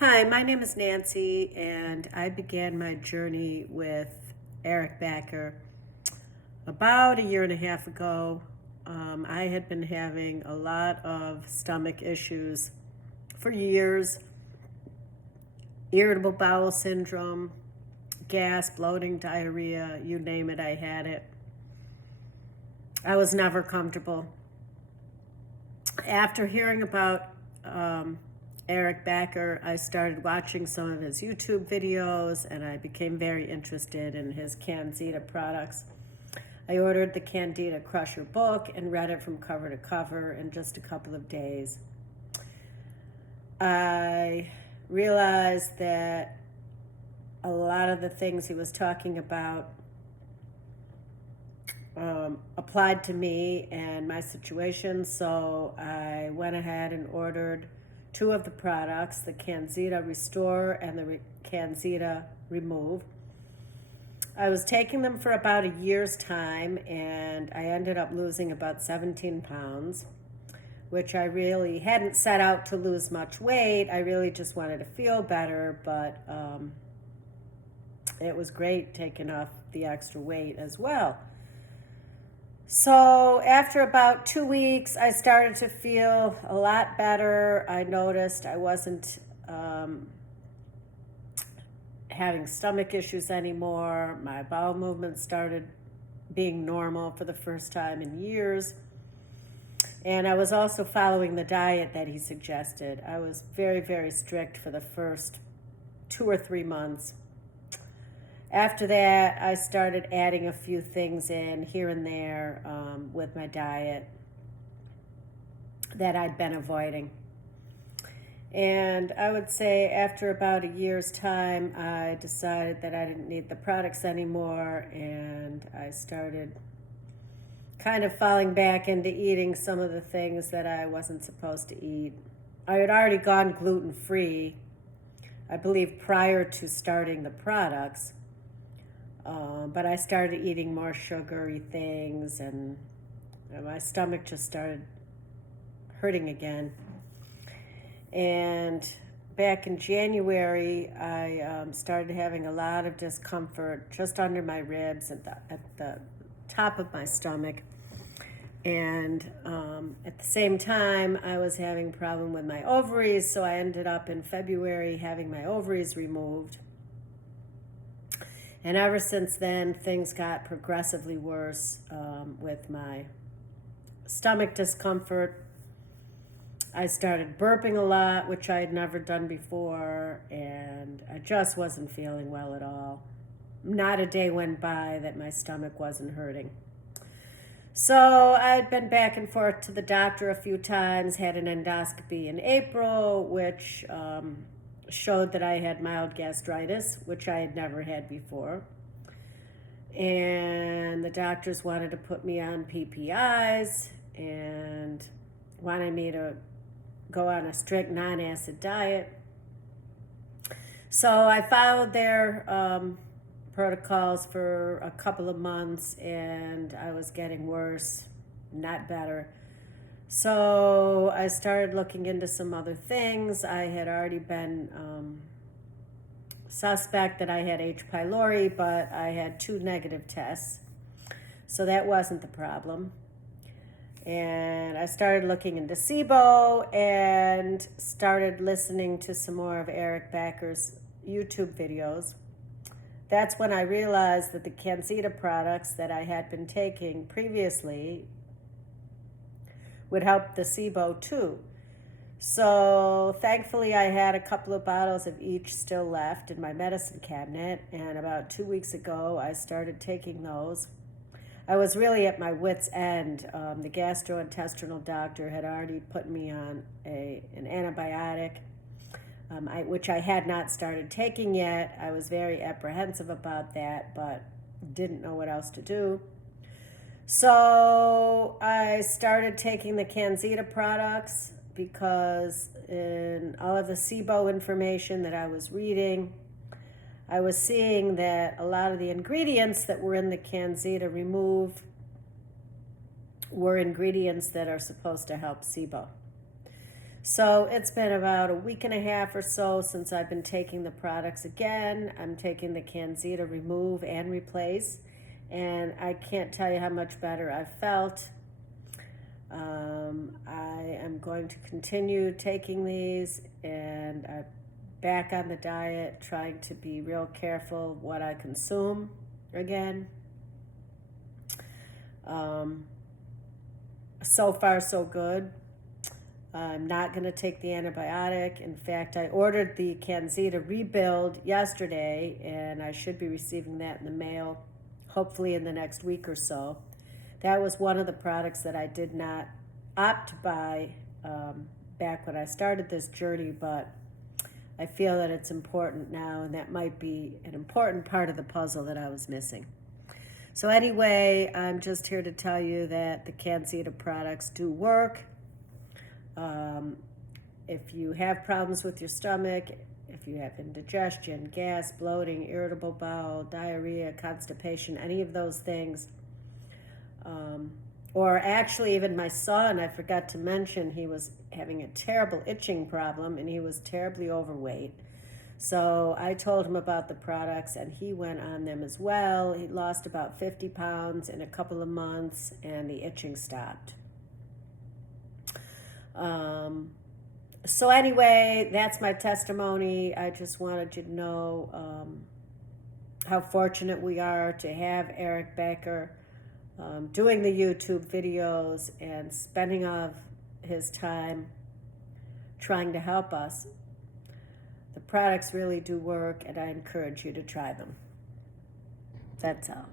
Hi, my name is Nancy, and I began my journey with Eric Backer about a year and a half ago. I had been having a lot of stomach issues for years, irritable bowel syndrome, gas, bloating, diarrhea, you name it, I had it. I was never comfortable. After hearing about Eric Backer, I started watching some of his YouTube videos and I became very interested in his CanXida products. I ordered the Candida Crusher book and read it from cover to cover in just a couple of days. I realized that a lot of the things he was talking about applied to me and my situation, so I went ahead and ordered two of the products, the CanXida Restore and the CanXida Remove. I was taking them for about a year's time, and I ended up losing about 17 pounds, which I really hadn't set out to lose much weight. I really just wanted to feel better, but it was great taking off the extra weight as well. So after about 2 weeks, I started to feel a lot better. I noticed I wasn't having stomach issues anymore. My bowel movements started being normal for the first time in years. And I was also following the diet that he suggested. I was very, very strict for the first 2 or 3 months. After that, I started adding a few things in here and there with my diet that I'd been avoiding. And I would say after about a year's time, I decided that I didn't need the products anymore, and I started kind of falling back into eating some of the things that I wasn't supposed to eat. I had already gone gluten-free, I believe, prior to starting the products. But I started eating more sugary things, and my stomach just started hurting again. And back in January, I started having a lot of discomfort just under my ribs at the top of my stomach. And at the same time, I was having a problem with my ovaries, so I ended up in February having my ovaries removed. And ever since then, things got progressively worse with my stomach discomfort. I started burping a lot, which I had never done before, and I just wasn't feeling well at all. Not a day went by that my stomach wasn't hurting. So I'd been back and forth to the doctor a few times, had an endoscopy in April, which showed that I had mild gastritis, which I had never had before. And the doctors wanted to put me on PPIs and wanted me to go on a strict non-acid diet. So I followed their protocols for a couple of months, and I was getting worse, not better. So I started looking into some other things. I had already been suspect that I had H. pylori, but I had 2 negative tests. So that wasn't the problem. And I started looking into SIBO and started listening to some more of Eric Backer's YouTube videos. That's when I realized that the CanXida products that I had been taking previously would help the SIBO too. So thankfully I had a couple of bottles of each still left in my medicine cabinet, and about 2 weeks ago I started taking those. I was really at my wit's end. The gastrointestinal doctor had already put me on an antibiotic, which I had not started taking yet. I was very apprehensive about that, but didn't know what else to do. So I started taking the CanXida products because in all of the SIBO information that I was reading, I was seeing that a lot of the ingredients that were in the CanXida Remove were ingredients that are supposed to help SIBO. So it's been about a week and a half or so since I've been taking the products again. I'm taking the CanXida Remove and Replace, and I can't tell you how much better I've felt. I am going to continue taking these, and I'm back on the diet, trying to be real careful what I consume again. So far, so good. I'm not going to take the antibiotic. In fact, I ordered the CanXida Rebuild yesterday, and I should be receiving that in the mail, hopefully in the next week or so. That was one of the products that I did not opt to buy back when I started this journey, but I feel that it's important now, and that might be an important part of the puzzle that I was missing. So anyway, I'm just here to tell you that the CanXida products do work. If you have problems with your stomach, if you have indigestion, gas, bloating, irritable bowel, diarrhea, constipation, any of those things, or actually even my son, I forgot to mention, he was having a terrible itching problem and he was terribly overweight. So I told him about the products and he went on them as well. He lost about 50 pounds in a couple of months and the itching stopped. So anyway, that's my testimony. I just wanted you to know how fortunate we are to have Eric Baker doing the YouTube videos and spending of his time trying to help us. The products really do work, and I encourage you to try them. That's all.